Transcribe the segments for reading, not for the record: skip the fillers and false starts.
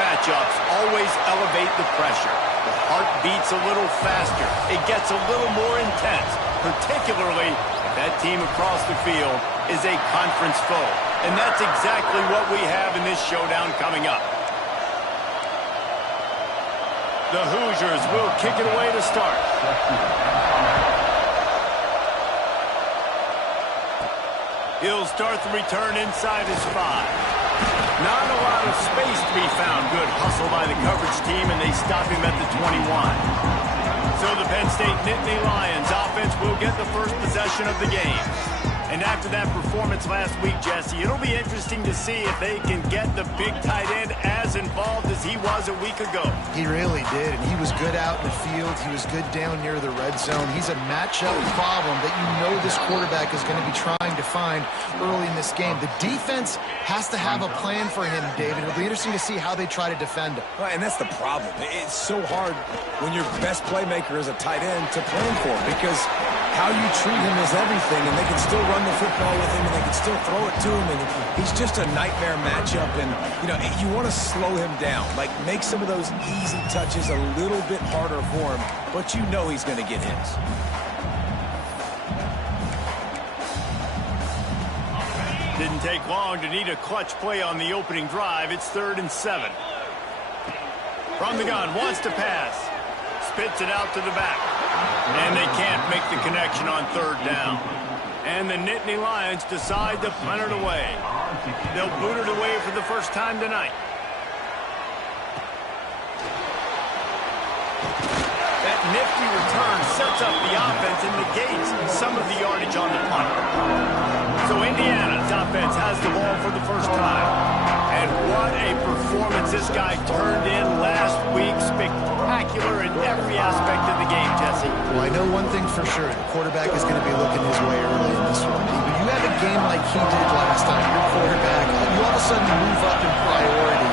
matchups always elevate the pressure. The heart beats a little faster. It gets a little more intense, particularly if that team across the field is a conference foe. And that's exactly what we have in this showdown coming up. The Hoosiers will kick it away to start. He'll start the return inside his 5. Not a lot of space to be found. Good hustle by the coverage team, and they stop him at the 21. So the Penn State Nittany Lions offense will get the first possession of the game. And after that performance last week, Jesse, it'll be interesting to see if they can get the big tight end as involved as he was a week ago. He really did, and he was good out in the field. He was good down near the red zone. He's a matchup problem that you know this quarterback is going to be trying to find early in this game. The defense has to have a plan for him, David. It'll be interesting to see how they try to defend him. Right, and that's the problem. It's so hard when your best playmaker is a tight end to plan for, because how you treat him is everything, and they can still run the football with him, and they can still throw it to him, and he's just a nightmare matchup. And you want to slow him down, like make some of those easy touches a little bit harder for him, but you know he's going to get hits. Didn't take long to need a clutch play on the opening drive. It's 3rd and 7. From the gun, wants to pass. Spits it out to the back. And they can't make the connection on 3rd down. And the Nittany Lions decide to punt it away. They'll boot it away for the first time tonight. That nifty return sets up the offense and negates some of the yardage on the punt. So Indiana's offense has the ball for the first time. And what a performance this guy turned in last week. Spectacular in every aspect of the game, Jesse. Well, I know one thing for sure. The quarterback is going to be looking his way early in this one. When you have a game like he did last time, your quarterback, you all of a sudden move up in priority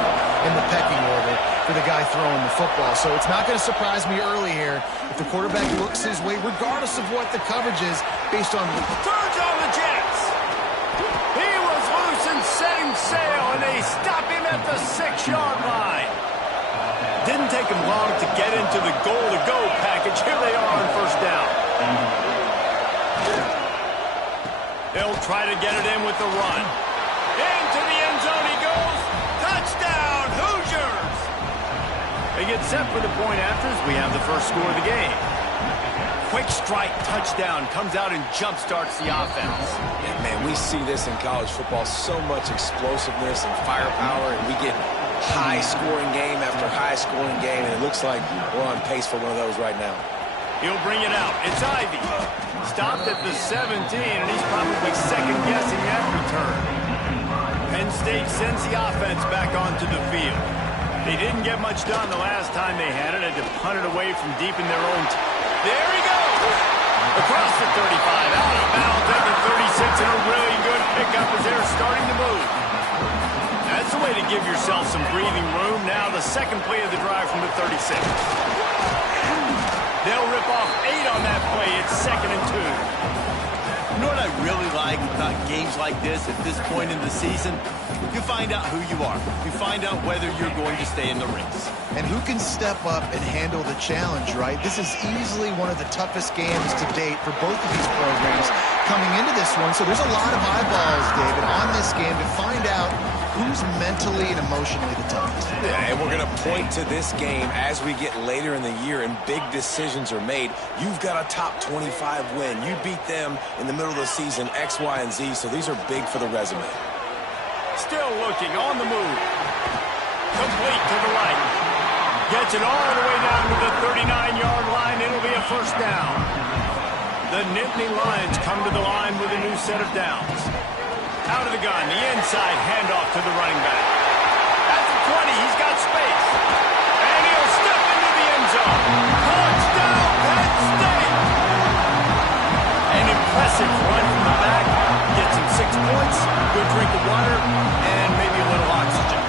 in the pecking order for the guy throwing the football. So it's not going to surprise me early here if the quarterback looks his way, regardless of what the coverage is, based on... Turns on the Jets. He was loose and setting sail, and they stop him at the 6-yard line. Didn't take him long to get into the goal-to-go package. Here they are on 1st down. They'll try to get it in with the run. Into the end zone he goes. Touchdown, Hoosiers! They get set for the point after as we have the first score of the game. Quick strike touchdown comes out and jump-starts the offense. Yeah, man, we see this in college football, so much explosiveness and firepower, and we get high-scoring game after high-scoring game, and it looks like we're on pace for one of those right now. He'll bring it out. It's Ivy. Stopped at the 17, and he's probably second-guessing that return. Penn State sends the offense back onto the field. They didn't get much done the last time they had it. Had to punt it away from deep in their own. There he goes! Across the 35, out of bounds at the 36, and a really good pickup as they're starting to move. That's the way to give yourself some breathing room. Now the second play of the drive from the 36. They'll rip off 8 on that play. It's 2nd and 2. You know what I really like about games like this at this point in the season? You find out who you are. You find out whether you're going to stay in the race. And who can step up and handle the challenge, right? This is easily one of the toughest games to date for both of these programs coming into this one. So there's a lot of eyeballs, David, on this game to find out who's mentally and emotionally the toughest. Yeah, and we're going to point to this game as we get later in the year and big decisions are made. You've got a top 25 win. You beat them in the middle of the season, X, Y, and Z, so these are big for the resume. Still looking on the move. Complete to the right. Gets it all the way down to the 39-yard line. It'll be a 1st down. The Nittany Lions come to the line with a new set of downs. Out of the gun, the inside handoff to the running back. At the 20, he's got space. And he'll step into the end zone. Touchdown, Penn State! An impressive run from the back. Gets him 6 points, good drink of water, and maybe a little oxygen.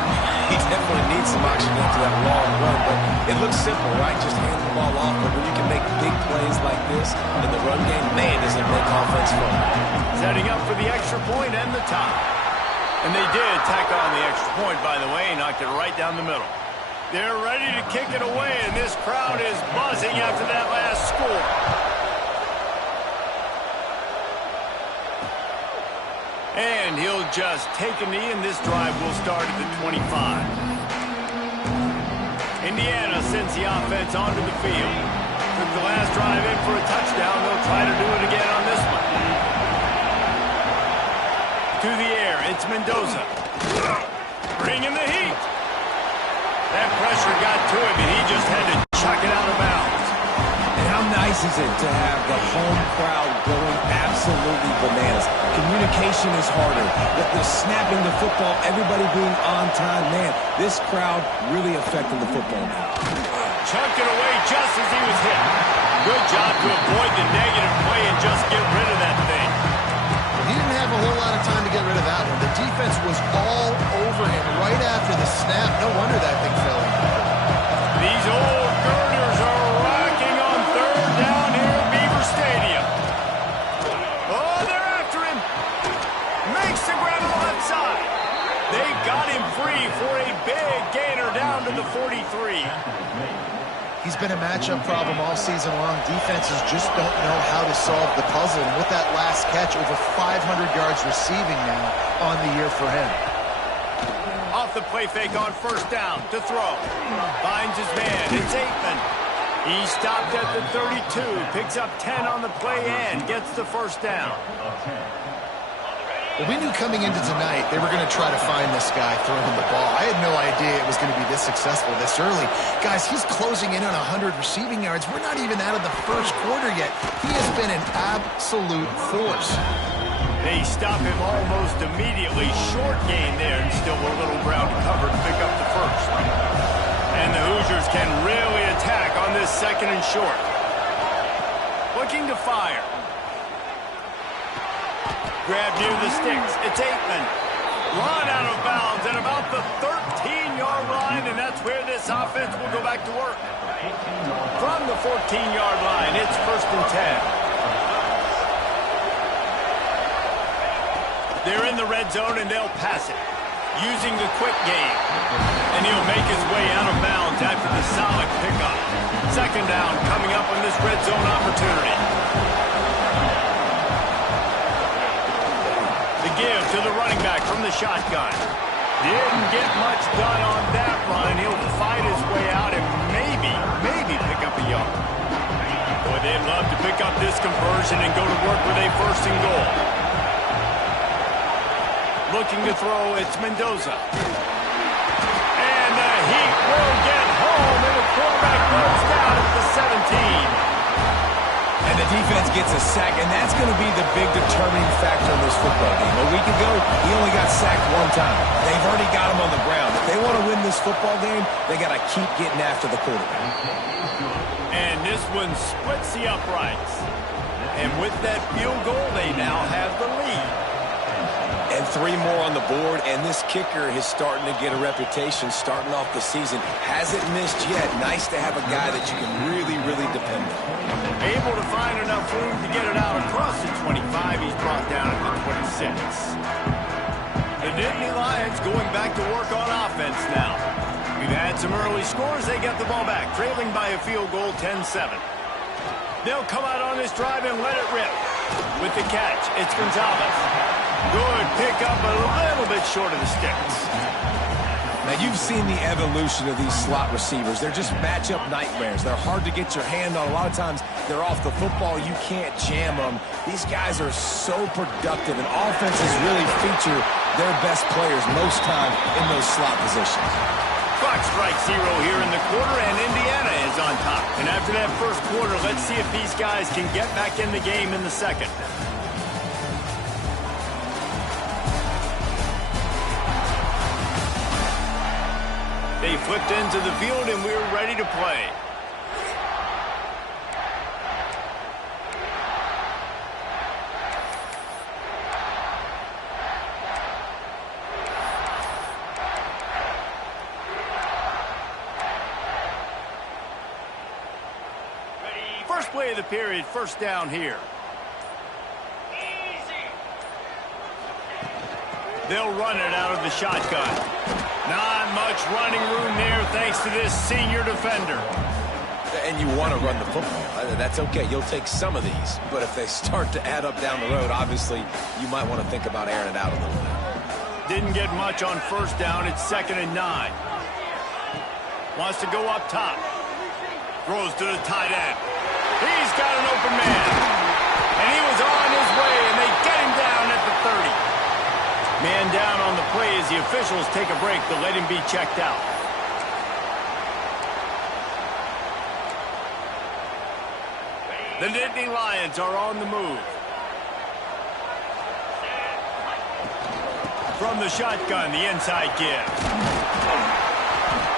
He definitely needs some oxygen after that long run, but it looks simple, right? Just hand the ball off, but when you can make big plays like this in the run game, man, does it make offense fun. Setting up for the extra point and the tie. And they did tack on the extra point, by the way, knocked it right down the middle. They're ready to kick it away, and this crowd is buzzing after that last score. And he'll just take a knee, and this drive will start at the 25. Indiana sends the offense onto the field. Took the last drive in for a touchdown. They'll try to do it again on this one. To the air, it's Mendoza. Bringing the heat. That pressure got to him, and he just had to chuck it out of bounds. And how nice is it to have the home crowd going absolutely bananas? Communication is harder. The snapping the football, everybody being on time. Man, this crowd really affecting the football now. Chucked it away just as he was hit. Good job to avoid the negative play and just get rid of that thing. He didn't have a whole lot of time to get rid of that one. The defense was all over him right after the snap. No wonder that thing fell in. These old girders are rocking on third down here at Beaver Stadium. Oh, they're after him. Makes the grab on the left side. They got him free for a big gainer down to the 43. He's been a matchup problem all season long. Defenses just don't know how to solve the puzzle. And with that last catch, over 500 yards receiving now on the year for him. Off the play fake on first down to throw. Finds his man. It's Aikman. He stopped at the 32. Picks up 10 on the play and gets the first down. Well, we knew coming into tonight they were going to try to find this guy throwing the ball. I had no idea it was going to be this successful this early. Guys, he's closing in on 100 receiving yards. We're not even out of the first quarter yet. He has been an absolute force. They stop him almost immediately. Short gain there, and still a little ground to cover to pick up the first. And the Hoosiers can really attack on this second and short. Looking to fire. Grab near the sticks. It's Aikman. Run out of bounds at about the 13-yard line, and that's where this offense will go back to work. From the 14-yard line, it's first and 10. They're in the red zone, and they'll pass it. Using the quick game. And he'll make his way out of bounds after the solid pickup. Second down coming up on this red zone opportunity. The give to the running back from the shotgun. Didn't get much done on that run. He'll fight his way out and maybe pick up a yard. Boy, they'd love to pick up this conversion and go to work with a first and goal. Looking to throw, it's Mendoza. And the Heat will get home, and the quarterback goes down at the 17. And the defense gets a sack, and that's going to be the big determining factor in this football game. A week ago, he only got sacked one time. They've already got him on the ground. If they want to win this football game, they got to keep getting after the quarterback. And this one splits the uprights. And with that field goal, they now have the lead. And 3 more on the board, and this kicker is starting to get a reputation starting off the season. Hasn't missed yet. Nice to have a guy that you can really depend on. Able to find enough room to get it out across the 25. He's brought down at the 26. The Nittany Lions going back to work on offense now. We've had some early scores. They get the ball back, trailing by a field goal 10-7. They'll come out on this drive and let it rip. With the catch, it's Gonzalez. Good pick up a little bit short of the sticks. Now, you've seen the evolution of these slot receivers. They're just matchup nightmares. They're hard to get your hand on. A lot of times, they're off the football. You can't jam them. These guys are so productive, and offenses really feature their best players most time in those slot positions. Clock strikes 0 here in the quarter, and Indiana is on top. And after that first quarter, let's see if these guys can get back in the game in the second. They flipped into the field, and we're ready to play. First play of the period, first down here. They'll run it out of the shotgun. Not much running room there thanks to this senior defender. And you want to run the football. That's okay. You'll take some of these. But if they start to add up down the road, obviously, you might want to think about airing it out a little bit. Didn't get much on first down. It's 2nd and 9. Wants to go up top. Throws to the tight end. He's got an open man. And he was on his way, and they get him down at the 30. Man down on the play as the officials take a break to let him be checked out. The Nittany Lions are on the move. From the shotgun, the inside give.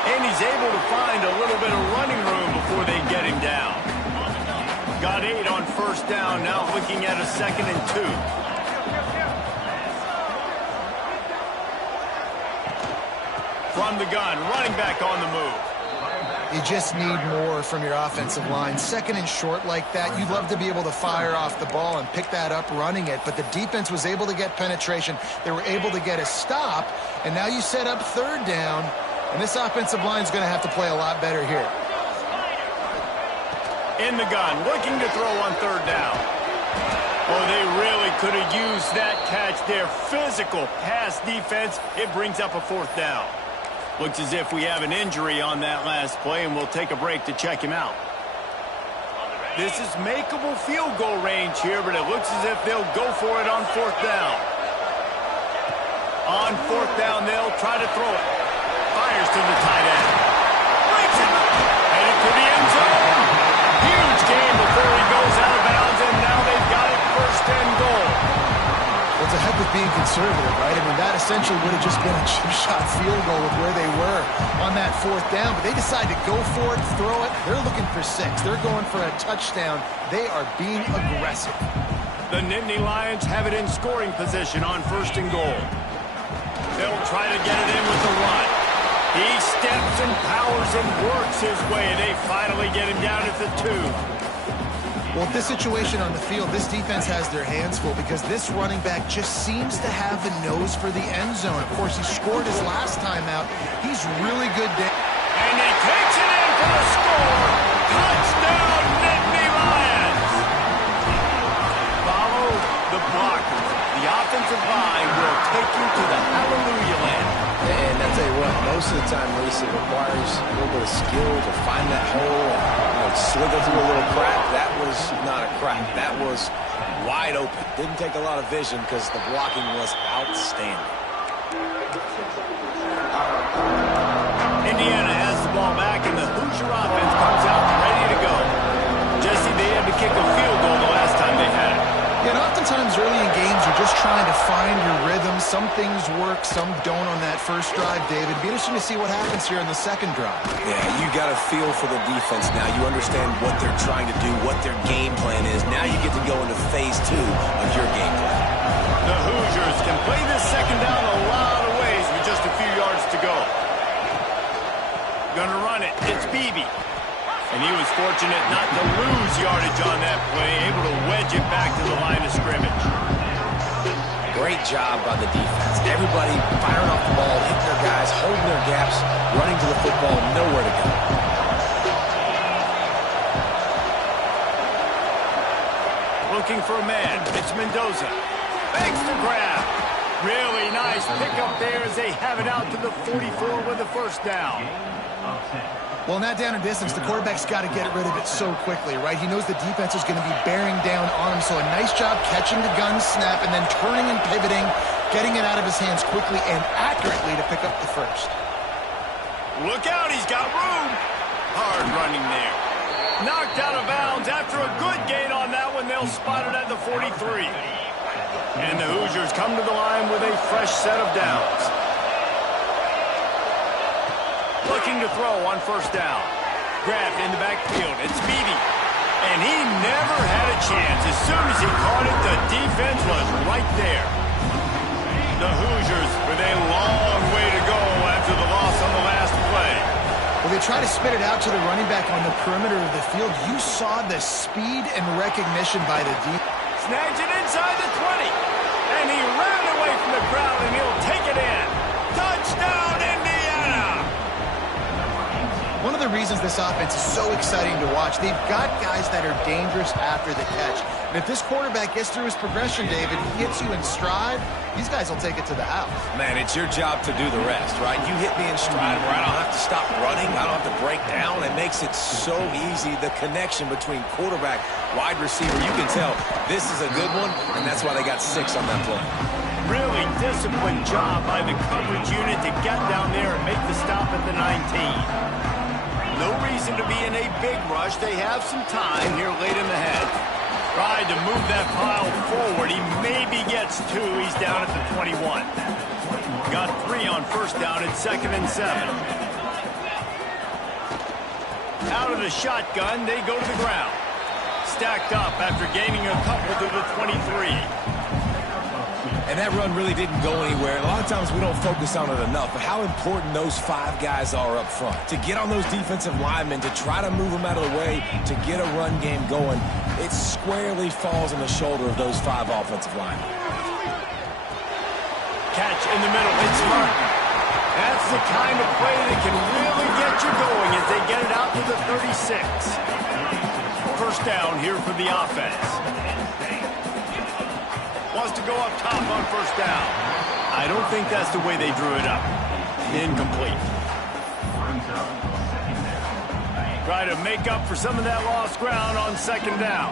And he's able to find a little bit of running room before they get him down. Got 8 on first down, now looking at a 2nd and 2. From the gun, running back on the move. You just need more from your offensive line. 2nd and short like that, you'd love to be able to fire off the ball and pick that up running it, but the defense was able to get penetration. They were able to get a stop, and now you set up 3rd down, and this offensive line is going to have to play a lot better here. In the gun, looking to throw on 3rd down. Oh, they really could have used that catch there. Physical pass defense. It brings up a 4th down. Looks as if we have an injury on that last play, and we'll take a break to check him out. This is makeable field goal range here, but it looks as if they'll go for it on 4th down. On 4th down, they'll try to throw it. Fires to the tight end. Breaks it. Headed to the end zone. Huge game before he goes out of bounds, and now they've got it 1st and goal. Well, it's a heck of being conservative, right? I mean, that essentially would have just been a chip-shot field goal with where they were on that 4th down, but they decided to go for it, throw it. They're looking for 6. They're going for a touchdown. They are being aggressive. The Nittany Lions have it in scoring position on 1st and goal. They'll try to get it in with the run. He steps and powers and works his way. They finally get him down at the 2. Well, this situation on the field, this defense has their hands full because this running back just seems to have a nose for the end zone. Of course, he scored his last time out. He's really good. And he takes it in for the score. Touchdown, Nittany Lions. Follow the blockers. The offensive line will take you to the hallelujah land. And I tell you what, most of the time, Reese, it requires a little bit of skill to find that hole and slither through a little crack. That was not a crack. That was wide open. Didn't take a lot of vision because the blocking was outstanding. Indiana has the ball back, and the Hoosier offense comes out ready to go. Jesse, they had to kick a field goal the last time they had it. Yeah, and oftentimes early in games, you're just trying to find your rhythm. Some things work, some don't on that first drive, David. Be interesting to see what happens here in the second drive. Yeah, you got a feel for the defense now. You understand what they're trying to do, what their game plan is. Now you get to go into phase 2 of your game plan. The Hoosiers can play this second down a lot of ways with just a few yards to go. Gonna run it. It's Beebe. And he was fortunate not to lose yardage on that play, able to wedge it back to the line of scrimmage. Great job by the defense. Everybody firing off the ball, hitting their guys, holding their gaps, running to the football, nowhere to go. Looking for a man. It's Mendoza. Makes the grab. Really nice pickup there as they have it out to the 44 with the 1st down. Well, in that down and distance, the quarterback's got to get rid of it so quickly, right? He knows the defense is going to be bearing down on him, so a nice job catching the gun snap and then turning and pivoting, getting it out of his hands quickly and accurately to pick up the 1st. Look out, he's got room. Hard running there. Knocked out of bounds after a good gain on that one. They'll spot it at the 43. And the Hoosiers come to the line with a fresh set of downs. Looking to throw on 1st down. Grabbed in the backfield. It's Beebe. And he never had a chance. As soon as he caught it, the defense was right there. The Hoosiers with a long way to go after the loss on the last play. Well, they try to spit it out to the running back on the perimeter of the field. You saw the speed and recognition by the defense. Snags it inside the 20. And he ran away from the crowd, and he'll take it in. Touchdown, Indiana! One of the reasons this offense is so exciting to watch, they've got guys that are dangerous after the catch. And if this quarterback gets through his progression, David, he hits you in stride, these guys will take it to the house. Man, it's your job to do the rest, right? You hit me in stride where I don't have to stop running. I don't have to break down. It makes it so easy, the connection between quarterback, wide receiver. You can tell this is a good one, and that's why they got 6 on that play. Really disciplined job by the coverage unit to get down there and make the stop at the 19. No reason to be in a big rush. They have some time here late in the half. Tried to move that pile forward. He maybe gets 2. He's down at the 21. Got 3 on first down at 2nd and 7. Out of the shotgun, they go to the ground. Stacked up after gaining a couple to the 23. And that run really didn't go anywhere. A lot of times we don't focus on it enough, but how important those 5 guys are up front. To get on those defensive linemen, to try to move them out of the way, to get a run game going, it squarely falls on the shoulder of those 5 offensive linemen. Catch in the middle. It's Martin. That's the kind of play that can really get you going as they get it out to the 36. First down here for the offense. Wants to go up top on first down. I don't think that's the way they drew it up. Incomplete. Try to make up for some of that lost ground on second down.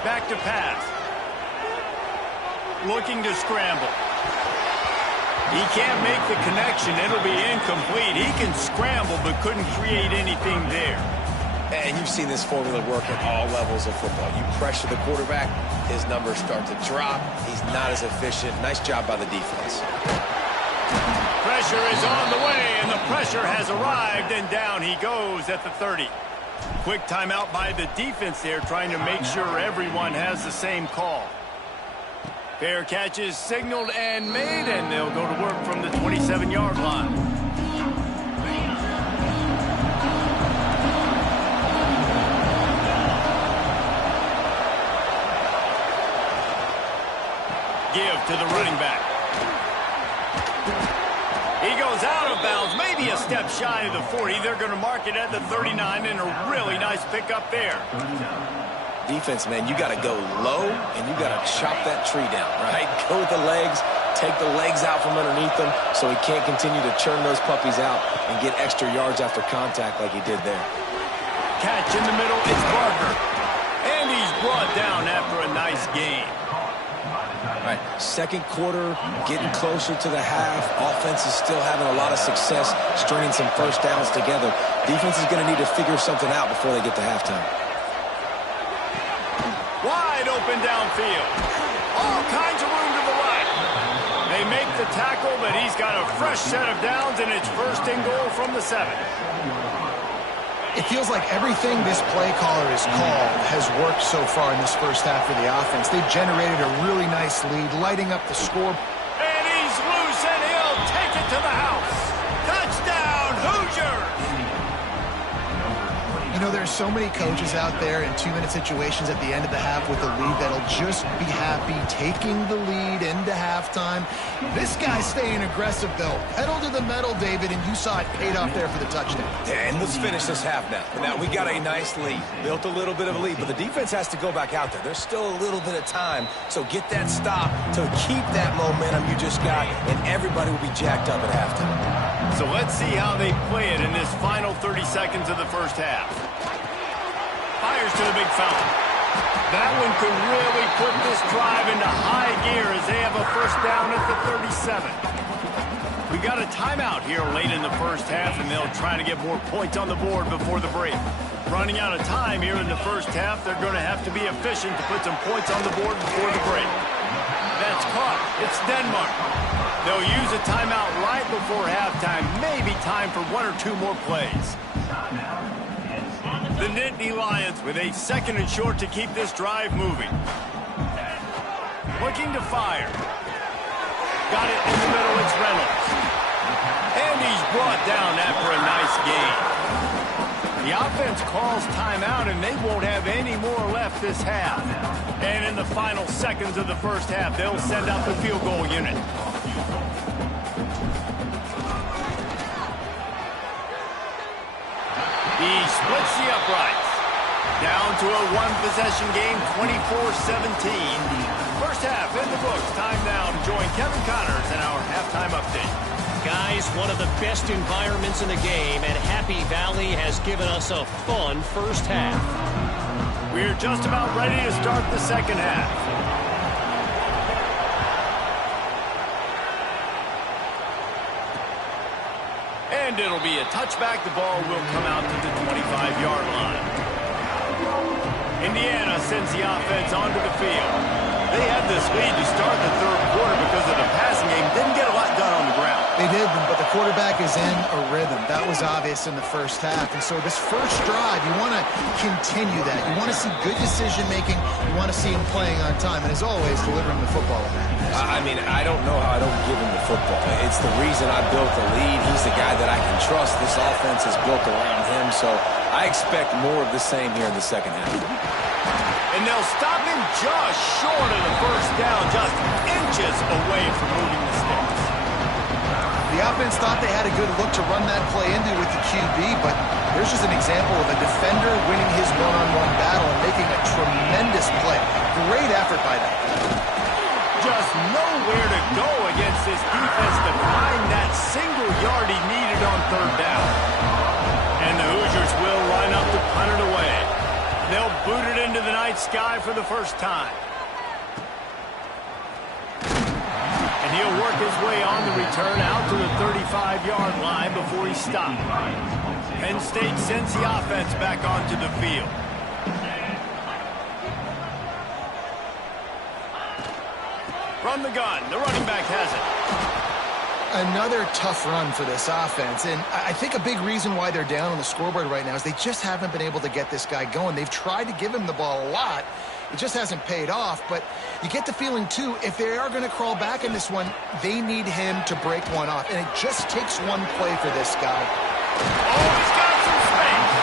Back to pass. Looking to scramble. He can't make the connection. It'll be incomplete. He can scramble but couldn't create anything there. And you've seen this formula work at all levels of football. You pressure the quarterback, his numbers start to drop. He's not as efficient. Nice job by the defense. Pressure is on the way, and the pressure has arrived, and down he goes at the 30. Quick timeout by the defense there, trying to make sure everyone has the same call. Fair catches signaled and made, and they'll go to work from the 27-yard line. Give to the running back. He goes out of bounds, maybe a step shy of the 40. They're going to mark it at the 39, and a really nice pickup there. Defense, man, you got to go low, and you got to chop that tree down, right? Go with the legs, take the legs out from underneath them so he can't continue to churn those puppies out and get extra yards after contact like he did there. Catch in the middle, it's Barker. And he's brought down after a nice game. All right, second quarter, getting closer to the half. Offense is still having a lot of success stringing some first downs together. Defense is going to need to figure something out before they get to halftime. Wide open downfield. All kinds of room to the right. They make the tackle, but he's got a fresh set of downs, and it's first and goal from the 7. It feels like everything this play caller has called has worked so far in this first half for the offense. They've generated a really nice lead, lighting up the score. And he's loose, and he'll take it to the house. Touchdown, Hoosiers! You know, there's so many coaches out there in 2-minute situations at the end of the half with a lead that'll just be happy taking the lead into halftime. This guy's staying aggressive, though. Pedal to the metal, David, and you saw it paid off there for the touchdown. And let's finish this half now. Now, we got a nice lead. Built a little bit of a lead, but the defense has to go back out there. There's still a little bit of time, so get that stop to keep that momentum you just got, and everybody will be jacked up at halftime. So let's see how they play it in this final 30 seconds of the first half. Fires to the big fountain. That one could really put this drive into high gear as they have a first down at the 37. We got a timeout here late in the first half, and they'll try to get more points on the board before the break. Running out of time here in the first half, they're going to have to be efficient to put some points on the board before the break. That's caught. It's Denmark. They'll use a timeout right before halftime. Maybe time for 1 or 2 more plays. The Nittany Lions with a 2nd and short to keep this drive moving. Looking to fire. Got it in the middle, it's Reynolds. And he's brought down after a nice gain. The offense calls timeout, and they won't have any more left this half. And in the final seconds of the first half, they'll send out the field goal unit. He splits the uprights. Down to a one-possession game, 24-17. First half in the books. Time now to join Kevin Connors in our halftime update. Guys, one of the best environments in the game, and Happy Valley has given us a fun first half. We're just about ready to start the second half. And it'll be a touchback. The ball will come out to the 25-yard line. Indiana sends the offense onto the field. They had this lead to start the third quarter because of the passing game. Didn't get a lot done on the ground. They did, but the quarterback is in a rhythm. That was obvious in the first half. And so this first drive, you want to continue that. You want to see good decision-making. You want to see him playing on time. And as always, delivering the football in that. I mean, I don't know how I don't give him the football. It's the reason I built the lead. He's the guy that I can trust. This offense is built around him. So I expect more of the same here in the second half. And they'll stop him just short of the first down, just inches away from moving the sticks. The offense thought they had a good look to run that play into with the QB, but there's just an example of a defender winning his one-on-one battle and making a tremendous play. Great effort by that. Just nowhere to go against this defense to find that single yard he needed on third down. And the Hoosiers will line up to punt it away. They'll boot it into the night sky for the first time. And he'll work his way on the return out to the 35-yard line before he stopped. Penn State sends the offense back onto the field. From the gun, the running back has it. Another tough run for this offense, and I think a big reason why they're down on the scoreboard right now is they just haven't been able to get this guy going. They've tried to give him the ball a lot. It just hasn't paid off, but you get the feeling, too, if they are going to crawl back in this one, they need him to break one off, and it just takes one play for this guy. Oh, he's got some space.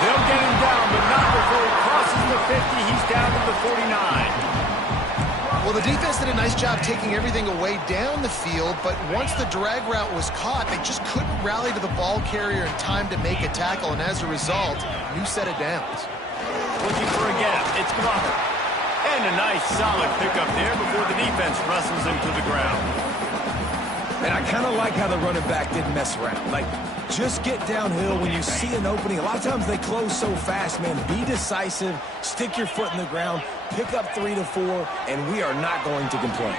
They'll get him down, but not before he crosses the 50. He's down to the 49. Well, the defense did a nice job taking everything away down the field, but once the drag route was caught, they just couldn't rally to the ball carrier in time to make a tackle, and as a result, new set of downs. Looking for a gap. It's Glover. And a nice solid pickup there before the defense wrestles him to the ground. And I kind of like how the running back didn't mess around. Like, just get downhill when you see an opening. A lot of times they close so fast, man. Be decisive, stick your foot in the ground, pick up 3 to 4, and we are not going to complain.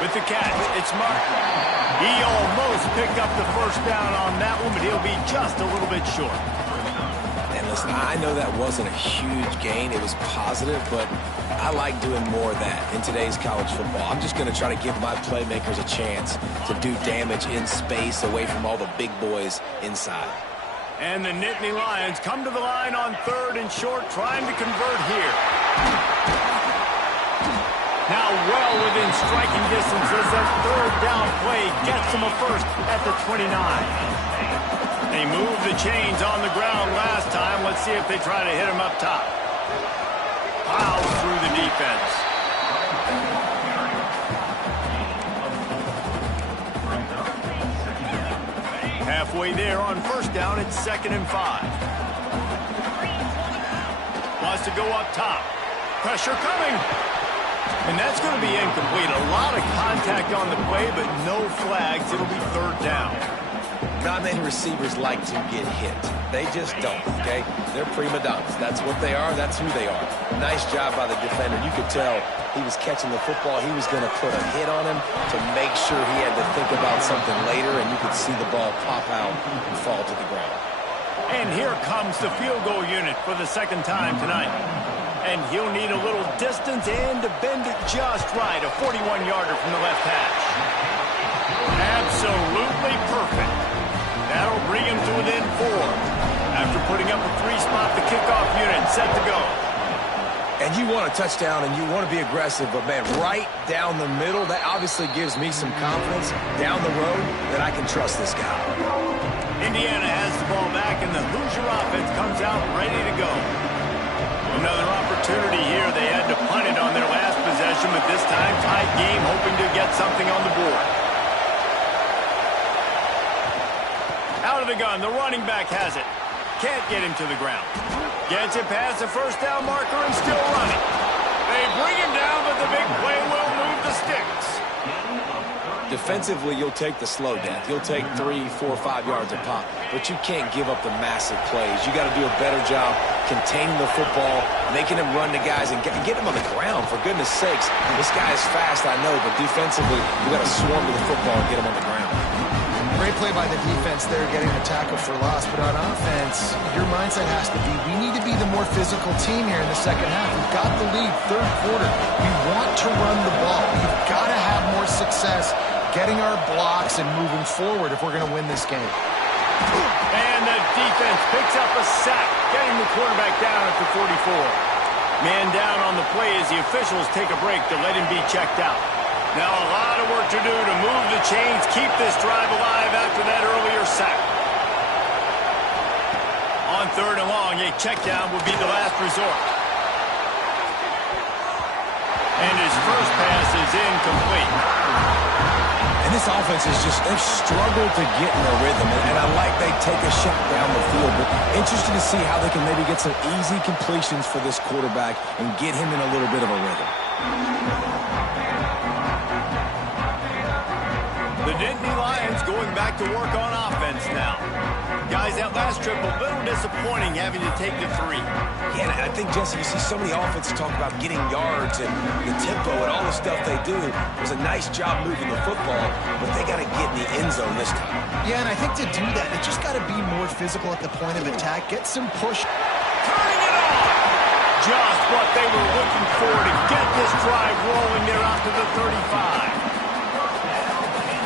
With the catch, it's Martin. He almost picked up the first down on that one, but he'll be just a little bit short. And listen, I know that wasn't a huge gain. It was positive, but I like doing more of that in today's college football. I'm just going to try to give my playmakers a chance to do damage in space away from all the big boys inside. And the Nittany Lions come to the line on third and short, trying to convert here. Now well within striking distance as that third down play gets them a first at the 29. They moved the chains on the ground last time. Let's see if they try to hit him up top. Plows through the defense. Halfway there on first down, it's 2nd and 5. Wants to go up top. Pressure coming. And that's going to be incomplete. A lot of contact on the play, but no flags. It'll be third down. Not many receivers like to get hit. They just don't, okay? They're prima donnas. That's what they are. That's who they are. Nice job by the defender. You could tell he was catching the football. He was going to put a hit on him to make sure he had to think about something later, and you could see the ball pop out and fall to the ground. And here comes the field goal unit for the second time tonight. And he'll need a little distance and to bend it just right. A 41-yarder from the left hash. Absolutely perfect. That'll bring him to within 4. After putting up a 3-spot, the kickoff unit set to go. And you want a touchdown and you want to be aggressive, but, man, right down the middle, that obviously gives me some confidence down the road that I can trust this guy. Indiana has the ball back, and the Hoosier offense comes out ready to go. Another opportunity here. They had to punt it on their last possession, but this time tied game, hoping to get something on the board. Out of the gun, the running back has it. Can't get him to the ground. Gets it past the first down marker and still running. They bring him down, but the big play will move the sticks. Defensively, you'll take the slow death. You'll take 3, 4, 5 yards a pop, but you can't give up the massive plays. You got to do a better job containing the football, making him run to guys, and get him on the ground, for goodness sakes. This guy is fast, I know, but defensively, you got to swarm to the football and get him on the ground. Great play by the defense there, getting the tackle for loss. But on offense, your mindset has to be, we need to be the more physical team here in the second half. We've got the lead, third quarter. We want to run the ball. We've got to have more success getting our blocks and moving forward if we're going to win this game. And the defense picks up a sack, getting the quarterback down at the 44. Man down on the play as the officials take a break to let him be checked out. Now a lot of work to do to move the chains, keep this drive alive after that earlier sack. On third and long, a check down would be the last resort. And his first pass is incomplete. And this offense is just, they've struggled to get in a rhythm. And I like they take a shot down the field, but interested to see how they can maybe get some easy completions for this quarterback and get him in a little bit of a rhythm. The Nittany Lions going back to work on offense now. Guys, that last trip a little disappointing having to take the 3. Yeah, and I think, Jesse, you see so many offenses talk about getting yards and the tempo and all the stuff they do. It was a nice job moving the football, but they got to get in the end zone this time. Yeah, and I think to do that, they just got to be more physical at the point of attack, get some push. Turning it on! Just what they were looking for to get this drive rolling there out to the 35.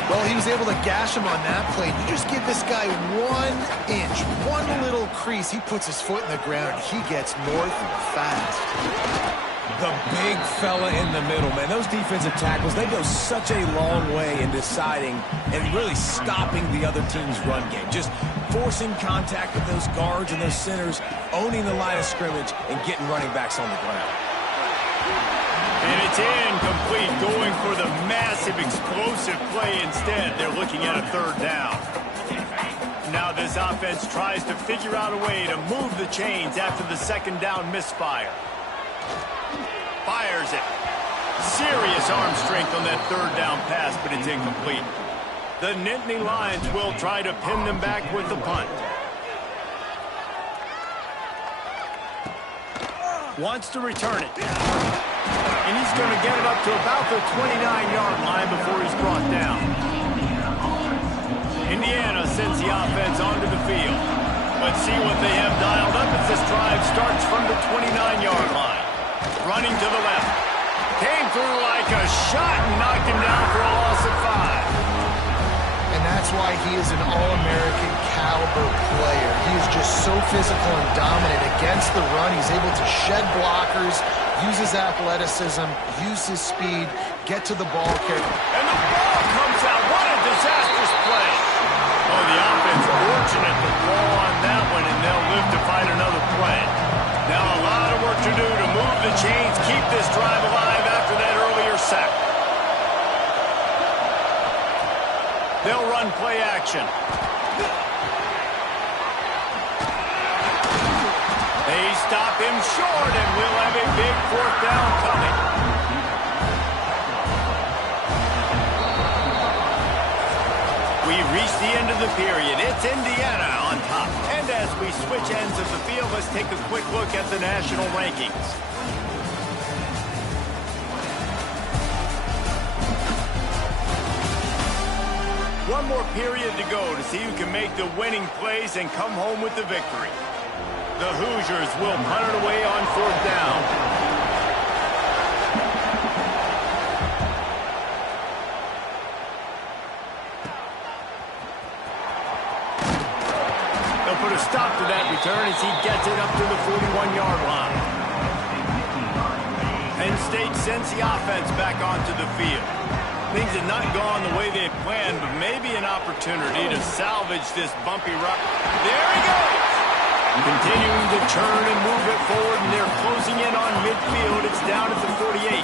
Well, he was able to gash him on that play. You just give this guy 1 inch, one little crease. He puts his foot in the ground. He gets north fast. The big fella in the middle, man. Those defensive tackles, they go such a long way in deciding and really stopping the other team's run game. Just forcing contact with those guards and those centers, owning the line of scrimmage, and getting running backs on the ground. And it's incomplete, going for the massive explosive play instead. They're looking at a third down. Now this offense tries to figure out a way to move the chains after the second down misfire. Fires it. Serious arm strength on that third down pass, but it's incomplete. The Nittany Lions will try to pin them back with the punt. Wants to return it. And he's going to get it up to about the 29-yard line before he's brought down. Indiana sends the offense onto the field. Let's see what they have dialed up as this drive starts from the 29-yard line. Running to the left. Came through like a shot and knocked him down for a loss of 5. And that's why he is an All-American caliber player. He is just so physical and dominant against the run. He's able to shed blockers, use his athleticism, use his speed, get to the ball carrier. And the ball comes out. What a disastrous play. Oh, the offense fortunate to fall on that one, and they'll live to fight another play. Now a lot of work to do to move the chains, keep this drive alive after that earlier sack. They'll run play action. They stop him short, and we'll have a big fourth down coming. We've reached the end of the period. It's Indiana on top. And as we switch ends of the field, let's take a quick look at the national rankings. One more period to go to see who can make the winning plays and come home with the victory. The Hoosiers will punt it away on fourth down. They'll put a stop to that return as he gets it up to the 41-yard line. Penn State sends the offense back onto the field. Things have not gone the way they had planned, but maybe an opportunity to salvage this bumpy ride. There he goes! Continuing to turn and move it forward, and they're closing in on midfield. It's down at the 48.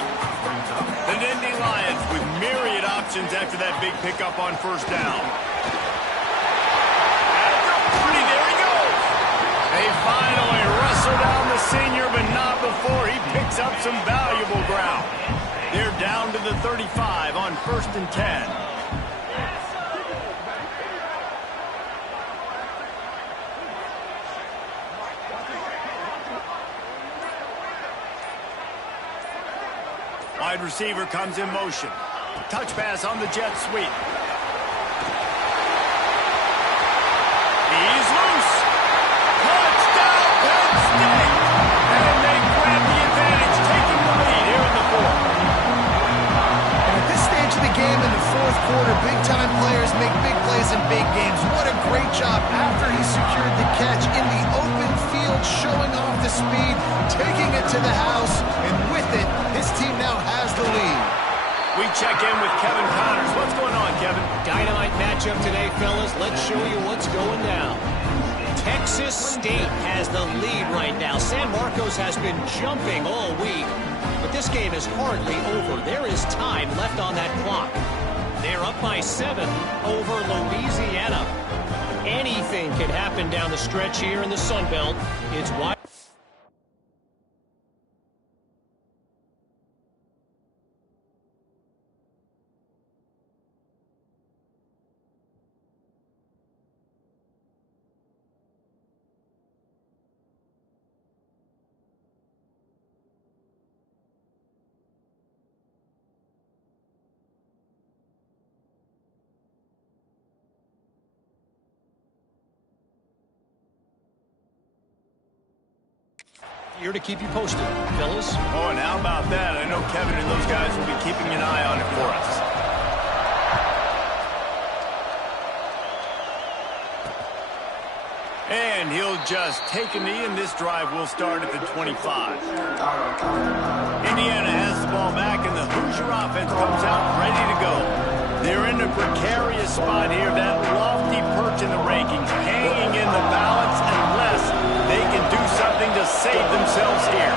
The Nittany Lions with myriad options after that big pickup on first down. As picks up some valuable ground. They're down to the 35 on 1st and 10. Wide receiver comes in motion. Touch pass on the jet sweep. He's loose. Touchdown, Penn State. And they grab the advantage, taking the lead here in the 4th. And at this stage of the game in the 4th quarter, big-time players make big plays in big games. What a great job after he secured the catch in the open field, showing off the speed, taking it to the house, and with it, his team now has the lead. We check in with Kevin Connors. What's going on, Kevin? Dynamite matchup today, fellas. Let's show you what's going down. Texas State has the lead right now. San Marcos has been jumping all week, but this game is hardly over. There is time left on that clock. They're up by 7 over Louisiana. Anything can happen down the stretch here in the Sun Belt. It's wide. Here to keep you posted, fellas. Oh, and how about that? I know Kevin and those guys will be keeping an eye on it for us. And he'll just take a knee, and this drive will start at the 25. Indiana has the ball back, and the Hoosier offense comes out ready to go. They're in a precarious spot here, that lofty perch in the rankings, hanging in the balance unless they can do something to save themselves here.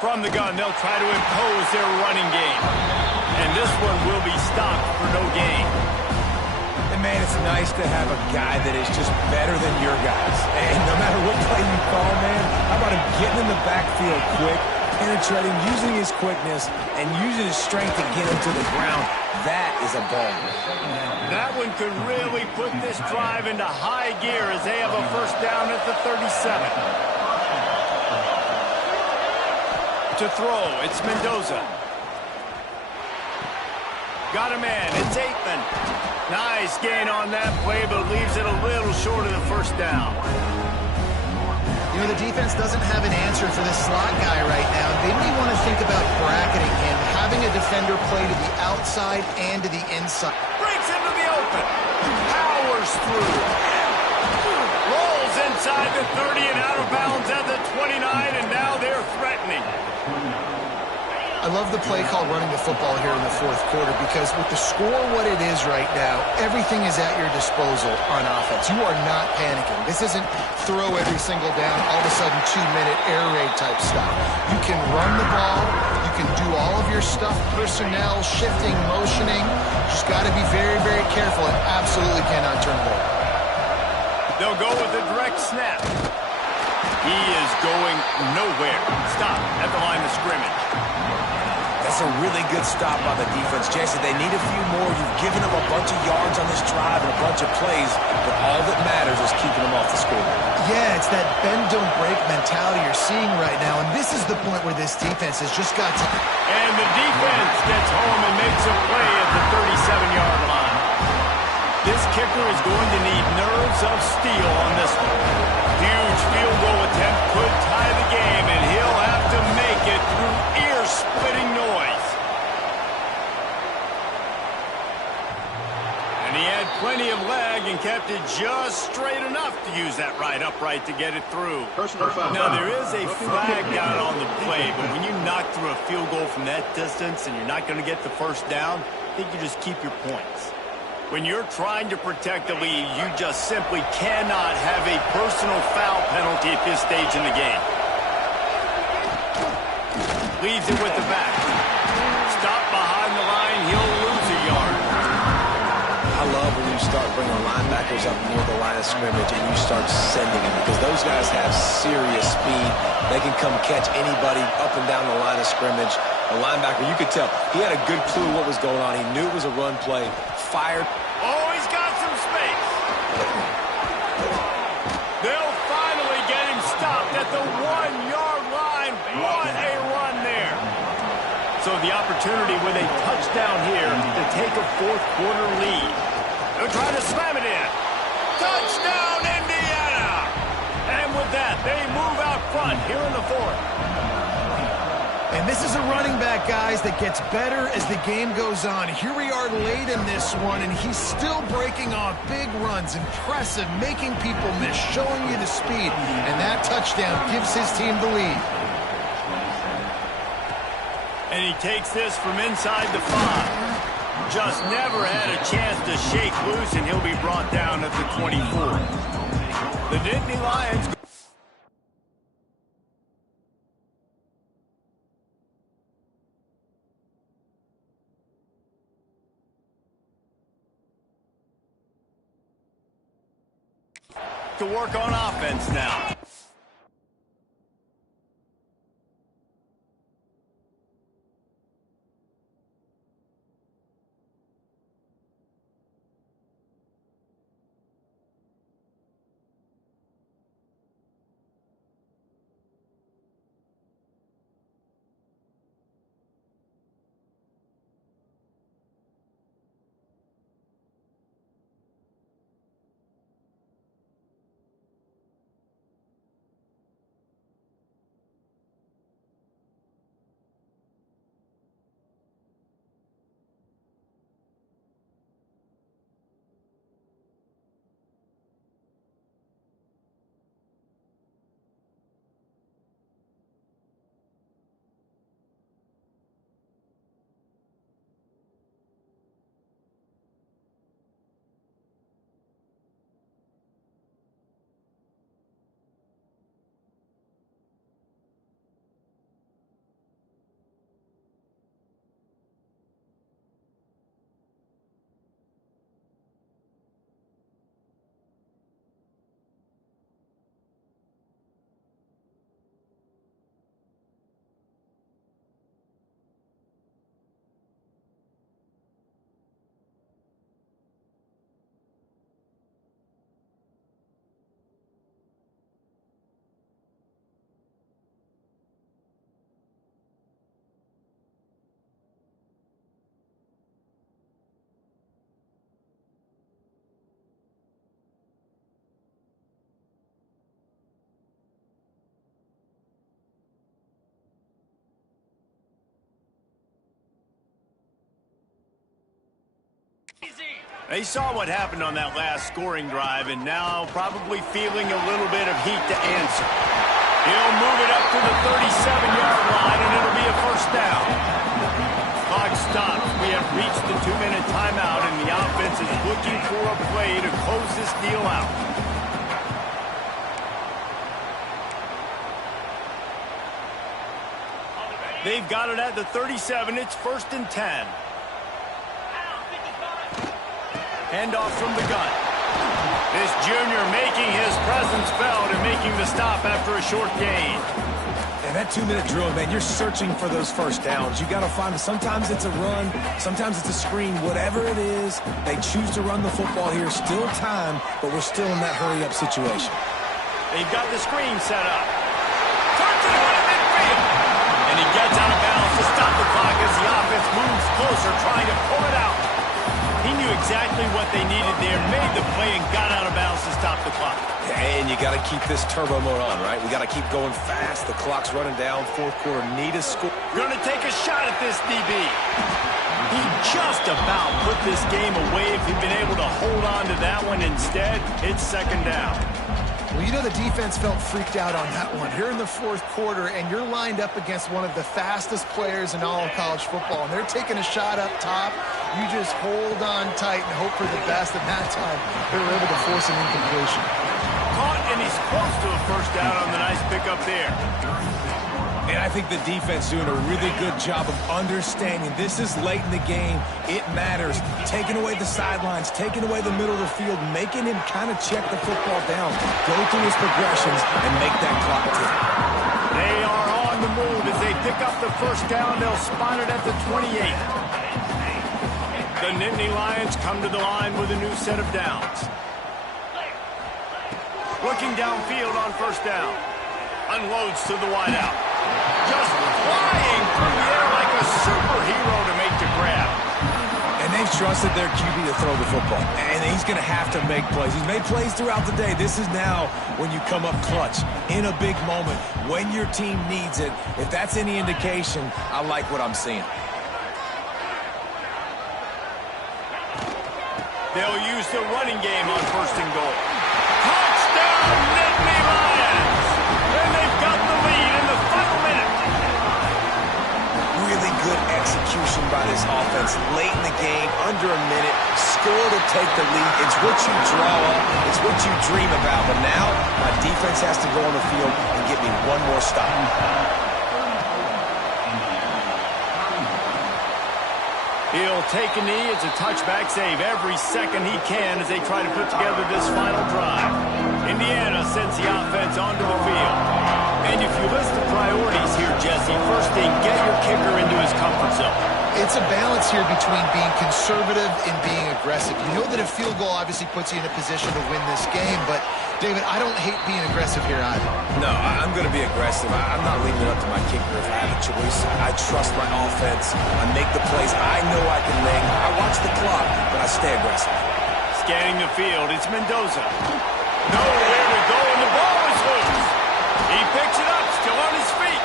From the gun, they'll try to impose their running game. And this one will be stopped for no gain. And man, it's nice to have a guy that is just better than your guys. And no matter what play you call, man, how about him getting in the backfield quick, penetrating, using his quickness, and using his strength to get him to the ground. That is a ball. That one could really put this drive into high gear as they have a first down at the 37. To throw, it's Mendoza. Got a man, it's Aikman. Nice gain on that play, but leaves it a little short of the first down. You know, the defense doesn't have an answer for this slot guy right now. They may want to think about bracketing him, having a defender play to the outside and to the inside. Breaks into the open. Powers through. Rolls inside the 30 and out of bounds at the 29, and now they're threatening. I love the play call running the football here in the 4th quarter because with the score what it is right now, everything is at your disposal on offense. You are not panicking. This isn't throw every single down, all of a sudden 2-minute air raid type stuff. You can run the ball. You can do all of your stuff, personnel, shifting, motioning. Just got to be very, very careful and absolutely cannot turn it over. They'll go with a direct snap. He is going nowhere. Stop at the line of scrimmage. That's a really good stop by the defense. Jesse, they need a few more. You've given them a bunch of yards on this drive and a bunch of plays, but all that matters is keeping them off the scoreboard. Yeah, it's that bend, don't break mentality you're seeing right now, and this is the point where this defense has just got to... And the defense gets home and makes a play at the 37-yard line. This kicker is going to need nerves of steel on this one. Huge field goal attempt could tie the game, and he'll have to make it through ear-splitting noise. And he had plenty of leg and kept it just straight enough to use that right upright to get it through. Now, there is a flag down on the play, but when you knock through a field goal from that distance and you're not going to get the first down, I think you just keep your points. When you're trying to protect the lead, you just simply cannot have a personal foul penalty at this stage in the game. Leaves it with the back. Stop behind the line, he'll lose a yard. I love when you start bringing linebackers up near the line of scrimmage and you start sending them, because those guys have serious speed. They can come catch anybody up and down the line of scrimmage. The linebacker, you could tell, he had a good clue what was going on. He knew it was a run play. Fired. Oh, he's got some space. They'll finally get him stopped at the 1-yard line. What a run there. So the opportunity with a touchdown here to take a fourth-quarter lead. They'll try to slam it in. Touchdown, Indiana! And with that, they move out front here in the fourth. And this is a running back, guys, that gets better as the game goes on. Here we are late in this one, and he's still breaking off big runs. Impressive, making people miss, showing you the speed. And that touchdown gives his team the lead. And he takes this from inside the 5. Just never had a chance to shake loose, and he'll be brought down at the 24. The Nittany Lions to work on offense now. They saw what happened on that last scoring drive, and now probably feeling a little bit of heat to answer. He'll move it up to the 37-yard line, and it'll be a first down. Clock stops. We have reached the 2-minute timeout, and the offense is looking for a play to close this deal out. They've got it at the 37. It's 1st and 10. Handoff from the gun. This junior making his presence felt and making the stop after a short gain. And that 2-minute drill, man, you're searching for those first downs. You got to find it. Sometimes it's a run, sometimes it's a screen. Whatever it is, they choose to run the football here. Still time, but we're still in that hurry-up situation. They've got the screen set up. Turns it away midfield. And he gets out of bounds to stop the clock as the offense moves closer, trying to pull it out. He knew exactly what they needed there, made the play, and got out of bounds to stop the clock. And you got to keep this turbo mode on, right? We got to keep going fast. The clock's running down. Fourth quarter, need a score. Going to take a shot at this DB. He just about put this game away if he'd been able to hold on to that one. Instead, it's 2nd down. Well, you know the defense felt freaked out on that one. Here in the fourth quarter, and you're lined up against one of the fastest players in all of college football, and they're taking a shot up top. You just hold on tight and hope for the best, and that time they were able to force an incompletion. Caught, and he's close to a first down on the nice pickup there. And I think the defense doing a really good job of understanding this is late in the game. It matters. Taking away the sidelines, taking away the middle of the field, making him kind of check the football down, go through his progressions, and make that clock tick. They are on the move as they pick up the first down. They'll spot it at the 28. The Nittany Lions come to the line with a new set of downs. Looking downfield on first down. Unloads to the wideout. Just flying through the air like a superhero to make the grab. And they've trusted their QB to throw the football. And he's going to have to make plays. He's made plays throughout the day. This is now when you come up clutch in a big moment when your team needs it. If that's any indication, I like what I'm seeing. They'll use the running game on first and goal. Touchdown, Nittany Lions! And they've got the lead in the final minute. Really good execution by this offense late in the game, under a minute, score to take the lead. It's what you draw up, it's what you dream about. But now, my defense has to go on the field and get me one more stop. He'll take a knee. It's a touchback save every second he can as they try to put together this final drive. Indiana sends the offense onto the field. And if you list the priorities here, Jesse, first thing, get your kicker into his comfort zone. It's a balance here between being conservative and being aggressive. You know that a field goal obviously puts you in a position to win this game, but, David, I don't hate being aggressive here either. No, I'm going to be aggressive. I'm not leaving it up to my kicker if I have a choice. I trust my offense. I make the plays I know I can make. I watch the clock, but I stay aggressive. Scanning the field, it's Mendoza. Nowhere to go, and the ball is loose. He picks it up, still on his feet.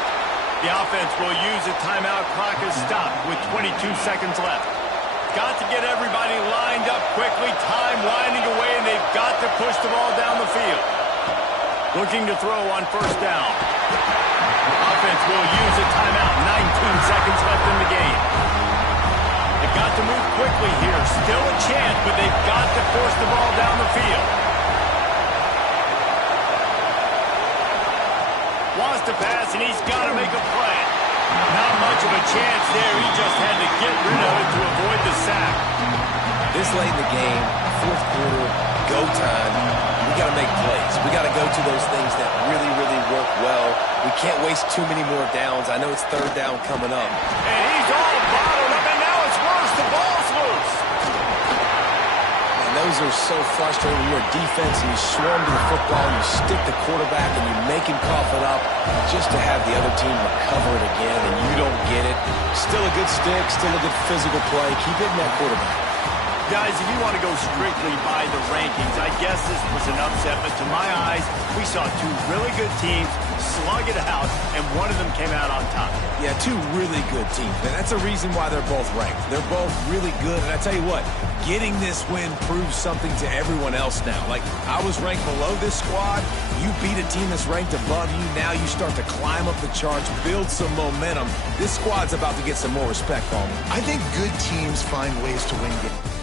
The offense will use a timeout. Clock is stopped with 22 seconds left. Got to get everybody lined up quickly. Time winding away, and they've got to push the ball down the field. Looking to throw on first down. Offense will use a timeout. 19 seconds left in the game. They've got to move quickly here. Still a chance, but they've got to force the ball down the field. Wants to pass, and he's got to make a play. Not much of a chance there. He just had to get rid of it to avoid the sack. This late in the game, fourth quarter, go time, we got to make plays. We got to go to those things that really, really work well. We can't waste too many more downs. I know it's third down coming up. And he's all bottled up, and now it's worse. The ball's loose. And those are so frustrating when you're a defense and you swarm to the football, you stick the quarterback, and you make him cough it up just to have the other team recover it again, and you don't get it. Still a good stick, still a good physical play. Keep hitting that quarterback. Guys, if you want to go strictly by the rankings, I guess this was an upset, but to my eyes, we saw two really good teams slug it out, and one of them came out on top. Yeah, two really good teams, and that's a reason why they're both ranked. They're both really good, and I tell you what, getting this win proves something to everyone else now. Like, I was ranked below this squad. You beat a team that's ranked above you. Now you start to climb up the charts, build some momentum. This squad's about to get some more respect on them. I think good teams find ways to win games.